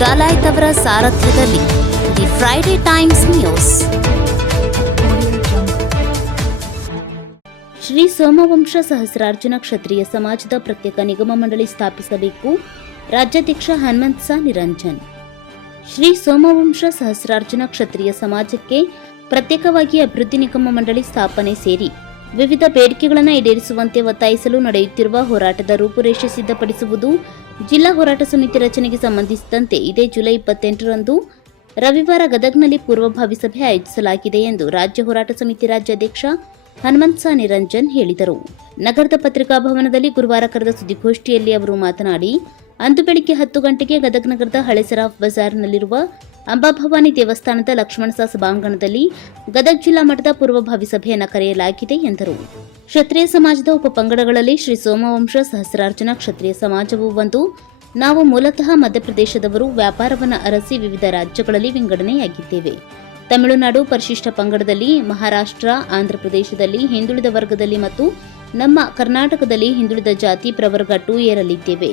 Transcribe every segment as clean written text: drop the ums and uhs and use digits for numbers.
ಡಾಲಾಯ್ತ್ ಅವರ ಸಾರಥ್ಯದಲ್ಲಿ the Friday Times news. Shri Somavamsha Sahasrarjuna Kshatriya ಸಮಾಜದ ಪ್ರತ್ಯೇಕ ನಿಗಮ ಮಂಡಳಿ ಸ್ಥಾಪಿಸಬೇಕು. ರಾಜ್ಯಾಧ್ಯಕ್ಷ ಹನುಮಂತ ನಿರಂಜನ್. ಶ್ರೀ ಸೋಮವಂಶ ಸಹಸ್ರಾರ್ಜುನ ಕ್ಷತ್ರಿಯ ಸಮಾಜಕ್ಕೆ ಪ್ರತ್ಯೇಕವಾಗಿ ಅಭಿವೃದ್ಧಿ ನಿಗಮ ಮಂಡಳಿ ಸ್ಥಾಪನೆ ಸೇರಿ ವಿವಿಧ ಬೇಡಿಕೆಗಳನ್ನು ಈಡೇರಿಸುವಂತೆ ಒತ್ತಾಯಿಸಲು ನಡೆಯುತ್ತಿರುವ ಹೋರಾಟದ ರೂಪುರೇಷೆ ಸಿದ್ಧಪಡಿಸುವುದು. ಜಿಲ್ಲಾ ಹೋರಾಟ ಸಮಿತಿ ರಚನೆಗೆ ಸಂಬಂಧಿಸಿದಂತೆ ಇದೇ ಜುಲೈ 28ರಂದು ರವಿವಾರ ಗದಗ್ನಲ್ಲಿ ಪೂರ್ವಭಾವಿ ಸಭೆ ಆಯೋಜಿಸಲಾಗಿದೆ ಎಂದು ರಾಜ್ಯ ಹೋರಾಟ ಸಮಿತಿ ರಾಜ್ಯಾಧ್ಯಕ್ಷ ಹನುಮಂತ ನಿರಂಜನ್ ಹೇಳಿದರು. ನಗರದ ಪತ್ರಿಕಾ ಭವನದಲ್ಲಿ ಗುರುವಾರ ಕರೆದ ಸುದ್ದಿಗೋಷ್ಠಿಯಲ್ಲಿ ಅವರು ಮಾತನಾಡಿ, ಅಂದು ಬೆಳಿಗ್ಗೆ 10 ಗಂಟೆಗೆ ಗದಗ್ ನಗರದ ಹಳೆ ಸರಾಫ್ ಬಜಾರ್ನಲ್ಲಿರುವ ಅಂಬಾಭವಾನಿ ದೇವಸ್ಥಾನದ ಲಕ್ಷ್ಮಣಸ ಸಭಾಂಗಣದಲ್ಲಿ ಗದಗ್ ಜಿಲ್ಲಾ ಮಟ್ಟದ ಪೂರ್ವಭಾವಿ ಸಭೆಯನ್ನು ಕರೆಯಲಾಗಿದೆ ಎಂದರು. ಕ್ಷತ್ರಿಯ ಸಮಾಜದ ಉಪಪಂಗಡಗಳಲ್ಲಿ ಶ್ರೀ ಸೋಮವಂಶ ಸಹಸ್ರಾರ್ಜುನ ಕ್ಷತ್ರಿಯ ಸಮಾಜವು ಒಂದು. ನಾವು ಮೂಲತಃ ಮಧ್ಯಪ್ರದೇಶದವರು. ವ್ಯಾಪಾರವನ್ನು ಅರಸಿ ವಿವಿಧ ರಾಜ್ಯಗಳಲ್ಲಿ ವಿಂಗಡಣೆಯಾಗಿದ್ದೇವೆ. ತಮಿಳುನಾಡು ಪರಿಶಿಷ್ಟ ಪಂಗಡದಲ್ಲಿ, ಮಹಾರಾಷ್ಟ್ರ, ಆಂಧ್ರಪ್ರದೇಶದಲ್ಲಿ ಹಿಂದುಳಿದ ವರ್ಗದಲ್ಲಿ ಮತ್ತು ನಮ್ಮ ಕರ್ನಾಟಕದಲ್ಲಿ ಹಿಂದುಳಿದ ಜಾತಿ ಪ್ರವರ್ಗ 2 ಏರಲಿದ್ದೇವೆ.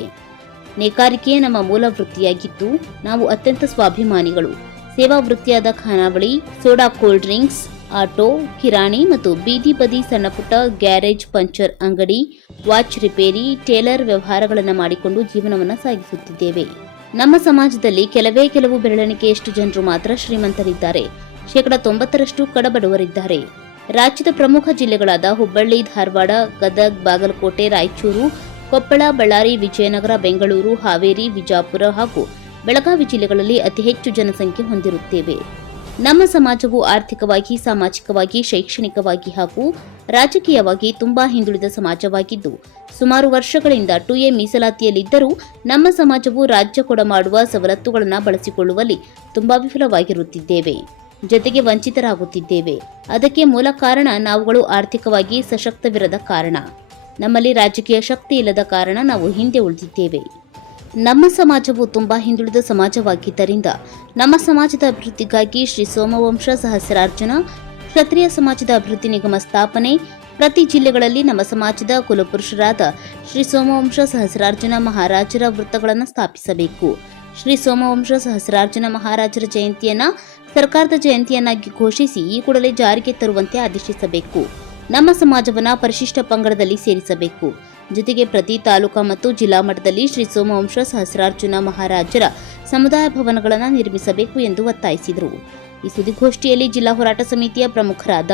ನೇಕಾರಿಕೆಯೇ ನಮ್ಮ ಮೂಲ ವೃತ್ತಿಯಾಗಿದ್ದು ನಾವು ಅತ್ಯಂತ ಸ್ವಾಭಿಮಾನಿಗಳು. ಸೇವಾ ವೃತ್ತಿಯಾದ ಖಾನಾವಳಿ, ಸೋಡಾ ಕೋಲ್ಡ್ ಡ್ರಿಂಕ್ಸ್, ಆಟೋ, ಕಿರಾಣಿ ಮತ್ತು ಬೀದಿ ಬದಿ ಸಣ್ಣಪುಟ್ಟ ಗ್ಯಾರೇಜ್, ಪಂಚರ್ ಅಂಗಡಿ, ವಾಚ್ ರಿಪೇರಿ, ಟೇಲರ್ ವ್ಯವಹಾರಗಳನ್ನು ಮಾಡಿಕೊಂಡು ಜೀವನವನ್ನು ಸಾಗಿಸುತ್ತಿದ್ದೇವೆ. ನಮ್ಮ ಸಮಾಜದಲ್ಲಿ ಕೆಲವು ಬೆರಳೆಣಿಕೆಯಷ್ಟು ಜನರು ಮಾತ್ರ ಶ್ರೀಮಂತರಿದ್ದಾರೆ. 90% ಕಡಬಡವರಿದ್ದಾರೆ. ರಾಜ್ಯದ ಪ್ರಮುಖ ಜಿಲ್ಲೆಗಳಾದ ಹುಬ್ಬಳ್ಳಿ, ಧಾರವಾಡ, ಗದಗ್, ಬಾಗಲಕೋಟೆ, ರಾಯಚೂರು, ಕೊಪ್ಪಳ, ಬಳ್ಳಾರಿ, ವಿಜಯನಗರ, ಬೆಂಗಳೂರು, ಹಾವೇರಿ, ವಿಜಾಪುರ ಹಾಗೂ ಬೆಳಗಾವಿ ಜಿಲ್ಲೆಗಳಲ್ಲಿ ಅತಿ ಹೆಚ್ಚು ಜನಸಂಖ್ಯೆ ಹೊಂದಿರುತ್ತೇವೆ. ನಮ್ಮ ಸಮಾಜವು ಆರ್ಥಿಕವಾಗಿ, ಸಾಮಾಜಿಕವಾಗಿ, ಶೈಕ್ಷಣಿಕವಾಗಿ ಹಾಗೂ ರಾಜಕೀಯವಾಗಿ ತುಂಬಾ ಹಿಂದುಳಿದ ಸಮಾಜವಾಗಿದ್ದು ಸುಮಾರು ವರ್ಷಗಳಿಂದ 2A ಮೀಸಲಾತಿಯಲ್ಲಿದ್ದರೂ ನಮ್ಮ ಸಮಾಜವು ರಾಜ್ಯ ಕೊಡಮಾಡುವ ಸವಲತ್ತುಗಳನ್ನು ಬಳಸಿಕೊಳ್ಳುವಲ್ಲಿ ತುಂಬಾ ವಿಫಲವಾಗಿರುತ್ತಿದ್ದೇವೆ. ಜೊತೆಗೆ ವಂಚಿತರಾಗುತ್ತಿದ್ದೇವೆ. ಅದಕ್ಕೆ ಮೂಲ ಕಾರಣ ನಾವುಗಳು ಆರ್ಥಿಕವಾಗಿ ಸಶಕ್ತವಿರದ ಕಾರಣ. ನಮ್ಮಲ್ಲಿ ರಾಜಕೀಯ ಶಕ್ತಿ ಇಲ್ಲದ ಕಾರಣ ನಾವು ಹಿಂದೆ ಉಳಿದಿದ್ದೇವೆ. ನಮ್ಮ ಸಮಾಜವು ತುಂಬಾ ಹಿಂದುಳಿದ ಸಮಾಜವಾಗಿದ್ದರಿಂದ ನಮ್ಮ ಸಮಾಜದ ಅಭಿವೃದ್ಧಿಗಾಗಿ ಶ್ರೀ ಸೋಮವಂಶ ಸಹಸ್ರಾರ್ಜುನ ಕ್ಷತ್ರಿಯ ಸಮಾಜದ ಅಭಿವೃದ್ಧಿ ನಿಗಮ ಸ್ಥಾಪನೆ, ಪ್ರತಿ ಜಿಲ್ಲೆಗಳಲ್ಲಿ ನಮ್ಮ ಸಮಾಜದ ಕುಲಪುರುಷರಾದ ಶ್ರೀ ಸೋಮವಂಶ ಸಹಸ್ರಾರ್ಜುನ ಮಹಾರಾಜರ ವೃತ್ತಗಳನ್ನು ಸ್ಥಾಪಿಸಬೇಕು. ಶ್ರೀ ಸೋಮವಂಶ ಸಹಸ್ರಾರ್ಜುನ ಮಹಾರಾಜರ ಜಯಂತಿಯನ್ನ ಸರ್ಕಾರದ ಜಯಂತಿಯನ್ನಾಗಿ ಘೋಷಿಸಿ ಈ ಕೂಡಲೇ ಜಾರಿಗೆ ತರುವಂತೆ ಆದೇಶಿಸಬೇಕು. ನಮ್ಮ ಸಮಾಜವನ್ನು ಪರಿಶಿಷ್ಟ ಪಂಗಡದಲ್ಲಿ ಸೇರಿಸಬೇಕು. ಜೊತೆಗೆ ಪ್ರತಿ ತಾಲೂಕಾ ಮತ್ತು ಜಿಲ್ಲಾ ಮಟ್ಟದಲ್ಲಿ ಶ್ರೀ ಸೋಮವಂಶ ಸಹಸ್ರಾರ್ಜುನ ಮಹಾರಾಜರ ಸಮುದಾಯ ಭವನಗಳನ್ನು ನಿರ್ಮಿಸಬೇಕು ಎಂದು ಒತ್ತಾಯಿಸಿದರು. ಈ ಸುದ್ದಿಗೋಷ್ಠಿಯಲ್ಲಿ ಜಿಲ್ಲಾ ಹೋರಾಟ ಸಮಿತಿಯ ಪ್ರಮುಖರಾದ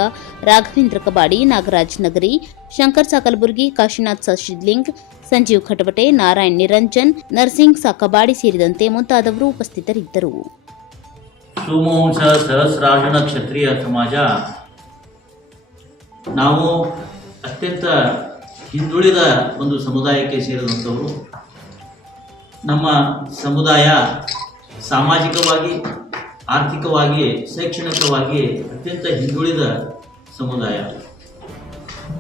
ರಾಘವೇಂದ್ರ ಕಬಾಡಿ, ನಾಗರಾಜ್ ನಗರಿ, ಶಂಕರ್ ಸಾಕಲಬುರ್ಗಿ, ಕಾಶಿನಾಥ್ ಶಿದ್ಲಿಂಗ್, ಸಂಜೀವ್ ಖಟವಟೆ, ನಾರಾಯಣ್ ನಿರಂಜನ್, ನರ್ಸಿಂಗ್ ಸಾಕಬಾಡಿ ಸೇರಿದಂತೆ ಮುಂತಾದವರು ಉಪಸ್ಥಿತರಿದ್ದರು. ಸೋಮವಂಶ ಸಹಸ್ರಾರ್ಜುನ ಕ್ಷತ್ರಿಯ ಸಮಾಜ ನಾವು ಅತ್ಯಂತ ಹಿಂದುಳಿದ ಒಂದು ಸಮುದಾಯಕ್ಕೆ ಸೇರಿದಂಥವರು. ನಮ್ಮ ಸಮುದಾಯ ಸಾಮಾಜಿಕವಾಗಿ, ಆರ್ಥಿಕವಾಗಿ, ಶೈಕ್ಷಣಿಕವಾಗಿ ಅತ್ಯಂತ ಹಿಂದುಳಿದ ಸಮುದಾಯ.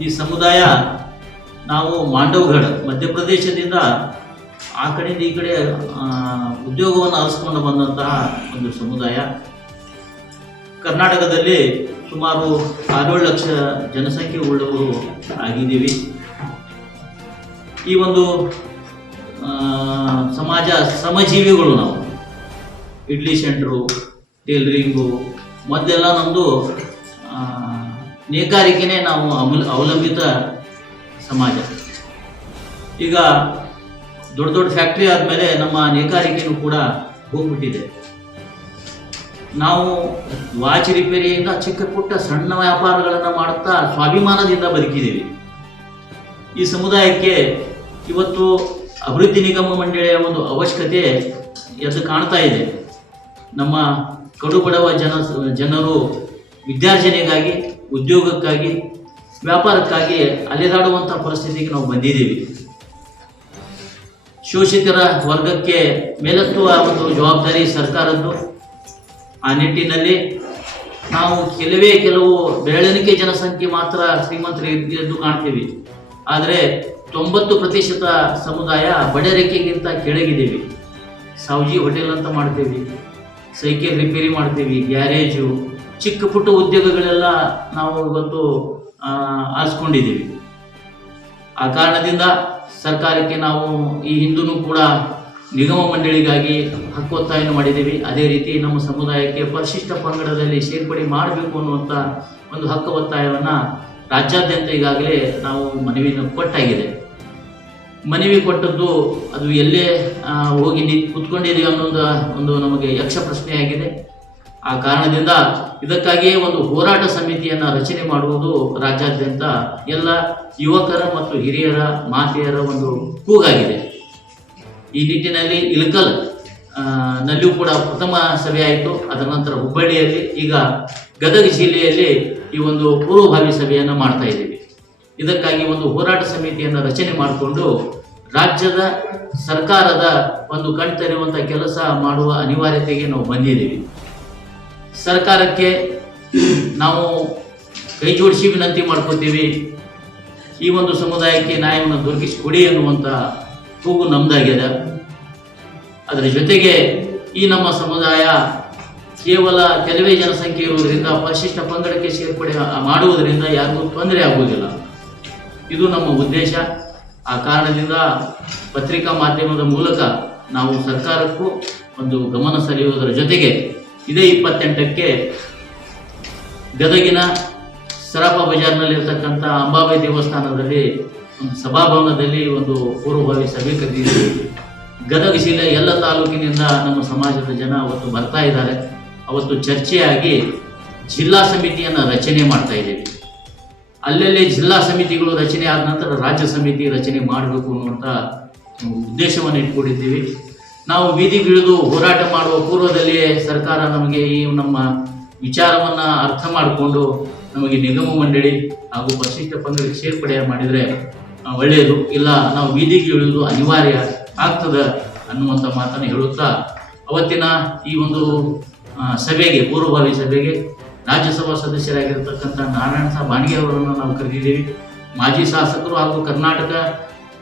ಈ ಸಮುದಾಯ ನಾವು ಮಾಂಡವಗಢ ಮಧ್ಯಪ್ರದೇಶದಿಂದ ಆ ಕಡೆಯಿಂದ ಈ ಕಡೆ ಉದ್ಯೋಗವನ್ನು ಅರಸಿಕೊಂಡು ಬಂದಂತಹ ಒಂದು ಸಮುದಾಯ. ಕರ್ನಾಟಕದಲ್ಲಿ ಸುಮಾರು 6-7 ಲಕ್ಷ ಜನಸಂಖ್ಯೆ ಉಳ್ಳವರು ಆಗಿದ್ದೀವಿ. ಈ ಒಂದು ಸಮಾಜ ಶ್ರಮಜೀವಿಗಳು ನಾವು. ಇಡ್ಲಿ ಸೆಂಟ್ರು, ಟೇಲರಿಂಗು, ಮೊದಲೆಲ್ಲ ನಮ್ಮದು ನೇಕಾರಿಕೆನೇ ನಾವು ಅವಲಂಬಿತ ಸಮಾಜ. ಈಗ ದೊಡ್ಡ ದೊಡ್ಡ ಫ್ಯಾಕ್ಟ್ರಿ ಆದಮೇಲೆ ನಮ್ಮ ನೇಕಾರಿಕೆಯೂ ಕೂಡ ಹೋಗ್ಬಿಟ್ಟಿದೆ. ನಾವು ವಾಚ್ ರಿಪೇರಿಯಿಂದ ಚಿಕ್ಕ ಪುಟ್ಟ ಸಣ್ಣ ವ್ಯಾಪಾರಗಳನ್ನು ಮಾಡುತ್ತಾ ಸ್ವಾಭಿಮಾನದಿಂದ ಬದುಕಿದ್ದೀವಿ. ಈ ಸಮುದಾಯಕ್ಕೆ ಇವತ್ತು ಅಭಿವೃದ್ಧಿ ನಿಗಮ ಮಂಡಳಿಯ ಒಂದು ಅವಶ್ಯಕತೆ ಎದ್ದು ಕಾಣ್ತಾ ಇದೆ. ನಮ್ಮ ಕಡುಬಡವ ಜನರು ವಿದ್ಯಾರ್ಜನೆಗಾಗಿ, ಉದ್ಯೋಗಕ್ಕಾಗಿ, ವ್ಯಾಪಾರಕ್ಕಾಗಿ ಅಲೆದಾಡುವಂಥ ಪರಿಸ್ಥಿತಿಗೆ ನಾವು ಬಂದಿದ್ದೀವಿ. ಶೋಷಿತರ ವರ್ಗಕ್ಕೆ ಮೇಲೆತ್ತುವ ಒಂದು ಜವಾಬ್ದಾರಿ ಸರ್ಕಾರದ್ದು. ಆ ನಿಟ್ಟಿನಲ್ಲಿ ನಾವು ಕೆಲವು ಬೆರಳೆಣಿಕೆ ಜನಸಂಖ್ಯೆ ಮಾತ್ರ ಶ್ರೀಮಂತರಿದ್ದು ಕಾಣ್ತೀವಿ. ಆದರೆ 90% ಸಮುದಾಯ ಬಡರೇಖೆಗಿಂತ ಕೆಳಗಿದ್ದೀವಿ. ಸಾವ್ಜಿ ಹೋಟೆಲ್ ಅಂತ ಮಾಡ್ತೀವಿ, ಸೈಕಲ್ ರಿಪೇರಿ ಮಾಡ್ತೀವಿ, ಗ್ಯಾರೇಜು, ಚಿಕ್ಕ ಪುಟ್ಟ ಉದ್ಯೋಗಗಳೆಲ್ಲ ನಾವು ಇವತ್ತು ಆರಿಸ್ಕೊಂಡಿದ್ದೀವಿ. ಆ ಕಾರಣದಿಂದ ಸರ್ಕಾರಕ್ಕೆ ನಾವು ಈ ಹಿಂದೂ ಕೂಡ ನಿಗಮ ಮಂಡಳಿಗಾಗಿ ಹಕ್ಕೊತ್ತಾಯವನ್ನು ಮಾಡಿದ್ದೀವಿ. ಅದೇ ರೀತಿ ನಮ್ಮ ಸಮುದಾಯಕ್ಕೆ ಪರಿಶಿಷ್ಟ ಪಂಗಡದಲ್ಲಿ ಸೇರ್ಪಡೆ ಮಾಡಬೇಕು ಅನ್ನುವಂಥ ಒಂದು ಹಕ್ಕು ಒತ್ತಾಯವನ್ನು ರಾಜ್ಯಾದ್ಯಂತ ಈಗಾಗಲೇ ನಾವು ಮನವಿಯನ್ನು ಕೊಟ್ಟಾಗಿದೆ. ಮನವಿ ಕೊಟ್ಟದ್ದು ಅದು ಎಲ್ಲೇ ಹೋಗಿ ಕೂತ್ಕೊಂಡಿದ್ದೀವಿ ಅನ್ನೋದು ಒಂದು ನಮಗೆ ಯಕ್ಷ ಪ್ರಶ್ನೆಯಾಗಿದೆ. ಆ ಕಾರಣದಿಂದ ಇದಕ್ಕಾಗಿಯೇ ಒಂದು ಹೋರಾಟ ಸಮಿತಿಯನ್ನು ರಚನೆ ಮಾಡುವುದು ರಾಜ್ಯಾದ್ಯಂತ ಎಲ್ಲ ಯುವಕರ ಮತ್ತು ಹಿರಿಯರ ಮಾತೆಯರ ಒಂದು ಕೂಗಾಗಿದೆ. ಈ ನಿಟ್ಟಿನಲ್ಲಿ ಇಳಕಲ್ ನಲ್ಲಿಯೂ ಕೂಡ ಪ್ರಥಮ ಸಭೆ ಆಯಿತು. ಅದರ ನಂತರ ಹುಬ್ಬಳ್ಳಿಯಲ್ಲಿ, ಈಗ ಗದಗ ಜಿಲ್ಲೆಯಲ್ಲಿ ಈ ಒಂದು ಪೂರ್ವಭಾವಿ ಸಭೆಯನ್ನು ಮಾಡ್ತಾ ಇದ್ದೀವಿ. ಇದಕ್ಕಾಗಿ ಒಂದು ಹೋರಾಟ ಸಮಿತಿಯನ್ನು ರಚನೆ ಮಾಡಿಕೊಂಡು ರಾಜ್ಯದ ಸರ್ಕಾರದ ಒಂದು ಕಣ್ತರಿಯುವಂಥ ಕೆಲಸ ಮಾಡುವ ಅನಿವಾರ್ಯತೆಗೆ ನಾವು ಬಂದಿದ್ದೀವಿ. ಸರ್ಕಾರಕ್ಕೆ ನಾವು ಕೈ ಜೋಡಿಸಿ ವಿನಂತಿ ಮಾಡ್ಕೋತೀವಿ, ಈ ಒಂದು ಸಮುದಾಯಕ್ಕೆ ನ್ಯಾಯವನ್ನು ದೊರಕಿಸಿಕೊಡಿ ಅನ್ನುವಂಥ ಕೂಗು ನಮ್ದಾಗಿದೆ. ಅದರ ಜೊತೆಗೆ ಈ ನಮ್ಮ ಸಮುದಾಯ ಕೇವಲ ಕೆಲವೇ ಜನಸಂಖ್ಯೆ ಇರುವುದರಿಂದ ಪರಿಶಿಷ್ಟ ಪಂಗಡಕ್ಕೆ ಸೇರ್ಪಡೆ ಮಾಡುವುದರಿಂದ ಯಾರಿಗೂ ತೊಂದರೆ ಆಗುವುದಿಲ್ಲ. ಇದು ನಮ್ಮ ಉದ್ದೇಶ. ಆ ಕಾರಣದಿಂದ ಪತ್ರಿಕಾ ಮಾಧ್ಯಮದ ಮೂಲಕ ನಾವು ಸರ್ಕಾರಕ್ಕೂ ಒಂದು ಗಮನ ಸೆಳೆಯುವುದರ ಜೊತೆಗೆ ಇದೇ 28ಕ್ಕೆ ಗದಗಿನ ಸರಾಪ ಬಜಾರ್ನಲ್ಲಿರ್ತಕ್ಕಂಥ ಅಂಬಾಬಾಯಿ ದೇವಸ್ಥಾನದಲ್ಲಿ ಒಂದು ಸಭಾಭವನದಲ್ಲಿ ಒಂದು ಪೂರ್ವಭಾವಿ ಸಭೆ ಕರೆದಿದ್ದೀವಿ. ಗದಗ ಜಿಲ್ಲೆ ಎಲ್ಲ ತಾಲೂಕಿನಿಂದ ನಮ್ಮ ಸಮಾಜದ ಜನ ಅವತ್ತು ಬರ್ತಾ ಇದ್ದಾರೆ. ಅವತ್ತು ಚರ್ಚೆಯಾಗಿ ಜಿಲ್ಲಾ ಸಮಿತಿಯನ್ನು ರಚನೆ ಮಾಡ್ತಾ ಇದ್ದೀವಿ. ಅಲ್ಲಲ್ಲಿ ಜಿಲ್ಲಾ ಸಮಿತಿಗಳು ರಚನೆ ಆದ ನಂತರ ರಾಜ್ಯ ಸಮಿತಿ ರಚನೆ ಮಾಡಬೇಕು ಅನ್ನುವಂಥ ಉದ್ದೇಶವನ್ನು ಇಟ್ಕೊಂಡಿದ್ದೀವಿ. ನಾವು ಬೀದಿಗಿಳಿದು ಹೋರಾಟ ಮಾಡುವ ಪೂರ್ವದಲ್ಲಿಯೇ ಸರ್ಕಾರ ನಮಗೆ ಈ ನಮ್ಮ ವಿಚಾರವನ್ನು ಅರ್ಥ ಮಾಡಿಕೊಂಡು ನಮಗೆ ನಿಗಮ ಮಂಡಳಿ ಹಾಗೂ ಪರಿಶಿಷ್ಟ ಪಂಗಡಕ್ಕೆ ಸೇರ್ಪಡೆ ಮಾಡಿದರೆ ಒಳ್ಳೆಯದು. ಇಲ್ಲ, ನಾವು ಬೀದಿಗೆ ಇಳಿಯುವುದು ಅನಿವಾರ್ಯ ಆಗ್ತದೆ ಅನ್ನುವಂಥ ಮಾತನ್ನು ಹೇಳುತ್ತಾ ಅವತ್ತಿನ ಈ ಒಂದು ಸಭೆಗೆ, ಪೂರ್ವಭಾವಿ ಸಭೆಗೆ ರಾಜ್ಯಸಭಾ ಸದಸ್ಯರಾಗಿರ್ತಕ್ಕಂಥ ನಾರಾಯಣ ಸಾಹೇಬ್ ಬಾಣಿಗೆ ಅವರನ್ನು ನಾವು ಕರೆದಿದ್ದೀವಿ. ಮಾಜಿ ಶಾಸಕರು ಹಾಗೂ ಕರ್ನಾಟಕ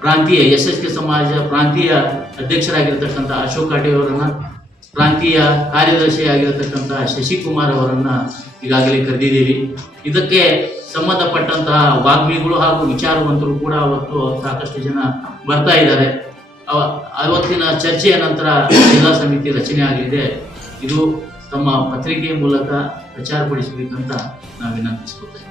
ಪ್ರಾಂತೀಯ SSK ಸಮಾಜ ಪ್ರಾಂತೀಯ ಅಧ್ಯಕ್ಷರಾಗಿರ್ತಕ್ಕಂಥ ಅಶೋಕ್ ಕಾಟೆ ಅವರನ್ನು, ಪ್ರಾಂತೀಯ ಕಾರ್ಯದರ್ಶಿಯಾಗಿರ್ತಕ್ಕಂಥ ಶಶಿಕುಮಾರ್ ಅವರನ್ನು ಈಗಾಗಲೇ ಕರೆದಿದ್ದೀವಿ. ಇದಕ್ಕೆ ಸಂಬಂಧಪಟ್ಟಂತಹ ವಾಗ್ಮಿಗಳು ಹಾಗೂ ವಿಚಾರವಂತರು ಕೂಡ ಅವತ್ತು ಸಾಕಷ್ಟು ಜನ ಬರ್ತಾ ಇದ್ದಾರೆ. ಅವತ್ತಿನ ಚರ್ಚೆಯ ನಂತರ ಜಿಲ್ಲಾ ಸಮಿತಿ ರಚನೆ ಆಗಲಿದೆ. ಇದು ತಮ್ಮ ಪತ್ರಿಕೆಯ ಮೂಲಕ ಪ್ರಚಾರಪಡಿಸಬೇಕಂತ ನಾವು ವಿನಂತಿಸ್ಕೊಳ್ತೇವೆ.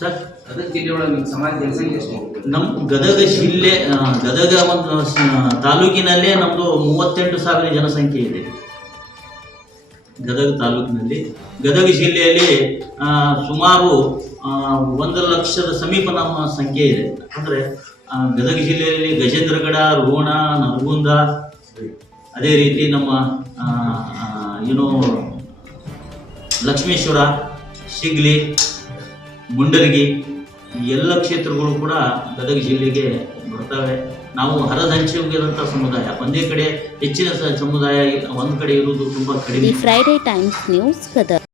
ಸರ್, ಗದಗ ಜಿಲ್ಲೆಯೊಳಗೆ ಸಮಾಜ ಜನಸಂಖ್ಯೆ ಎಷ್ಟು? ನಮ್ಮ ಗದಗ ಜಿಲ್ಲೆ, ಗದಗ ಒಂದು ತಾಲೂಕಿನಲ್ಲೇ ನಮ್ಮದು 38,000 ಜನಸಂಖ್ಯೆ ಇದೆ. ಗದಗ ತಾಲೂಕಿನಲ್ಲಿ, ಗದಗ ಜಿಲ್ಲೆಯಲ್ಲಿ ಸುಮಾರು 1 ಲಕ್ಷದ ಸಮೀಪ ನಮ್ಮ ಸಂಖ್ಯೆ ಇದೆ. ಅಂದರೆ ಗದಗ ಜಿಲ್ಲೆಯಲ್ಲಿ ಗಜೇಂದ್ರಗಡ, ರೋಣ, ನರಗುಂದ, ಅದೇ ರೀತಿ ನಮ್ಮ ಲಕ್ಷ್ಮೇಶ್ವರ, ಶಿಗ್ಲಿ, ಮುಂಡರಗಿ, ಈ ಎಲ್ಲ ಕ್ಷೇತ್ರಗಳು ಕೂಡ ಗದಗ ಜಿಲ್ಲೆಗೆ ಬರ್ತವೆ. ನಾವು ಹರದಂಚೆ ಹೋಗಿದಂಥ ಸಮುದಾಯ, ಒಂದೇ ಕಡೆ ಹೆಚ್ಚಿನ ಸಮುದಾಯ ಒಂದು ಕಡೆ ಇರುವುದು ತುಂಬ ಕಡಿಮೆ. The Friday times news Gadag.